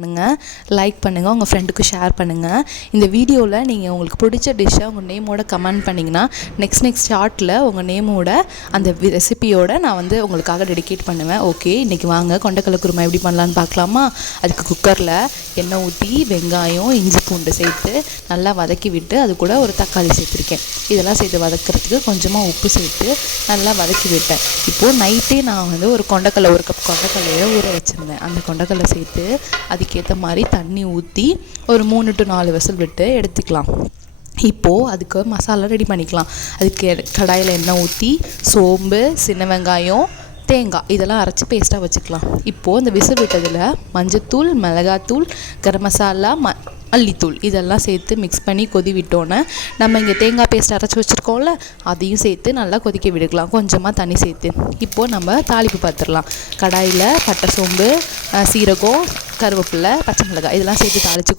பண்ணுங்கள், லைக் பண்ணுங்கள், உங்கள் ஃப்ரெண்டுக்கு ஷேர் பண்ணுங்கள். இந்த வீடியோவில் நீங்கள் உங்களுக்கு பிடிச்ச டிஷ்ஷை உங்கள் நேமோட கமெண்ட் பண்ணிங்கன்னா நெக்ஸ்ட் ஷார்ட்டில் உங்கள் நேமோட அந்த ரெசிபியோட நான் உங்களுக்காக டெடிகேட் பண்ணுவேன். ஓகே, இன்றைக்கி வாங்க கொண்டைக்கடலை குருமா எப்படி பண்ணலான்னு பார்க்கலாமா? அதுக்கு குக்கரில் எண்ணெய் ஊற்றி வெங்காயம் இஞ்சி பூண்டு சேர்த்து நல்லா வதக்கி விட்டு அது கூட ஒரு தக்காளி சேர்த்துருக்கேன். இதெல்லாம் சேர்த்து வதக்கிறதுக்கு கொஞ்சமாக உப்பு சேர்த்து நல்லா வதக்கி விட்டேன். இப்போது நைட்டே நான் ஒரு கொண்டைக்கடலை 1 கப் கொண்டைக்கடலையை ஊற வச்சுருந்தேன். அந்த கொண்டைக்கடலை சேர்த்து அதுக்கேற்ற மாதிரி தண்ணி ஊற்றி ஒரு 3 to 4 விசில் விட்டு எடுத்துக்கலாம். இப்போது அதுக்கு மசாலா ரெடி பண்ணிக்கலாம். அதுக்கு கடாயில் எண்ணெய் ஊற்றி சோம்பு, சின்ன வெங்காயம், தேங்காய் இதெல்லாம் அரைச்சி பேஸ்ட்டாக வச்சுக்கலாம். இப்போது இந்த விசில் விட்டதில் மஞ்சத்தூள், மிளகாத்தூள், கரம் மசாலா, மல்லித்தூள் இதெல்லாம் சேர்த்து மிக்ஸ் பண்ணி கொதி விட்டோன்னே நம்ம இங்கே தேங்காய் பேஸ்ட் அரைச்சி வச்சுருக்கோம்ல அதையும் சேர்த்து நல்லா கொதிக்க விடுக்கலாம், கொஞ்சமாக தண்ணி சேர்த்து. இப்போது நம்ம தாளிப்பு பார்த்துடலாம். கடாயில் பட்டை, சோம்பு, சீரகம், கருவேப்பிலை, பச்சை மிளகாய் இதெல்லாம் சேர்த்து தாளித்து